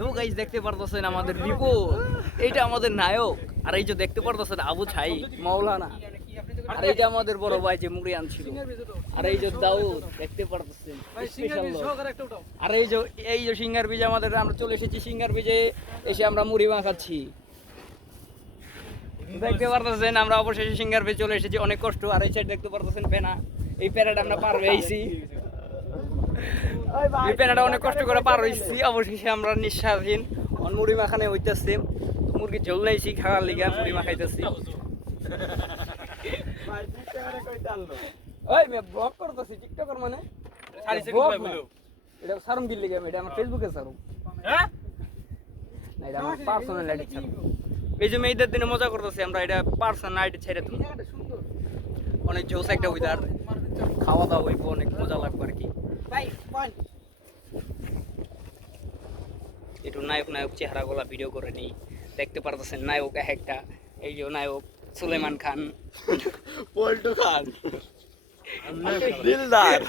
তো গাইস দেখতে পারতেছেন আমাদের বিপুল, এইটা আমাদের নায়ক। আর এই যে দেখতে পারতেছেন আবু ছাই মাওলানা, আর এইটা আমাদের বড় ভাই যে মুড়ি আনছিল। আর এই যে দাউদ দেখতে পারতেছেন স্পেশাল লোক। আর এই যে সিঙ্গার বীজ আমাদের, আমরা চলে এসেছি সিঙ্গার বীজে, এসে আমরা মুড়ি মাখাচ্ছি। দেখতে পারতেছেন আমরা অবশেষে সিঙ্গার বীজ চলে এসেছি, অনেক কষ্ট। আর এই সাইড দেখতে পারতেছেন পেনা, এই প্যারাটা আমরা পার হয়েছি, এই প্যানাটা অনেক কষ্ট করে পার হয়েছি। অবশেষে আমরা নিঃস্বাধীন মুড়ি মাখানে হইতেছে, মুরগির ঝোল নেইছি খাওয়ার লিগা মুড়ি মাখাইতেছি। ওই মে ব্লগ করতেছি টিকটকার মানে এটা সারুম দিল লিগা, এটা আমার ফেসবুকে সারুম, হ্যাঁ না এটা আমার পার্সোনাল আইডি সারুম। এই যে মেয়েদের দিনে মজা করতেছি আমরা, এটা পার্সোনাল আইডি ছেড়ে তুমি। অনেক জোস একটা ওয়েদার, খাওয়া দাওয়া হইব, অনেক মজা লাগবে আর কি। একটু নায়ক নায়ক চেহারা গুলা ভিডিও করে নিই। দেখতে পারতেছেন নায়ক এক একটা, এই যে নায়ক সুলেমান খান, পল্টু খান, দিলদার,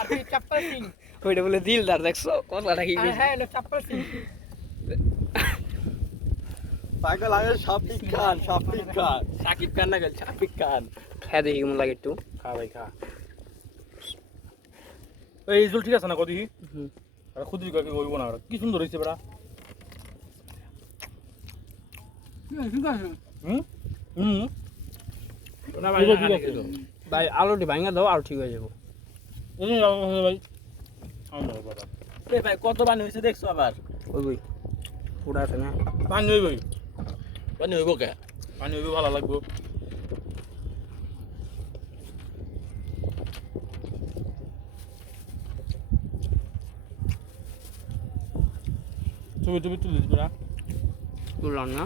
ওইটা বলে দিলদার, দেখছো কথাটা কি? পাগল আগে শাফিক খান, শাফিক খান, সাকিব খান না গেল শাকিব খান। হ্যাঁ দেখি কেমন লাগে একটু, খা ভাই খা। এই জল ঠিক আছে না কদি? আর খুদি কাকে কইব না, কি সুন্দর হইছে বড়া। ঠিক আছে। না ভাই ঠিক আছে তো ভাই আলুটি ভাঙা দাও আর ঠিক হয়ে যাবো। এই ভাই আমরা বাবা এ ভাই কত পানি হইছে দেখছো আবার? ওই বই পুরা আছে না পানি হইব, পানি হইব কে? পানি হইব ভালো লাগবো। ছবি টবি তুলে দিবি না? তুললাম না।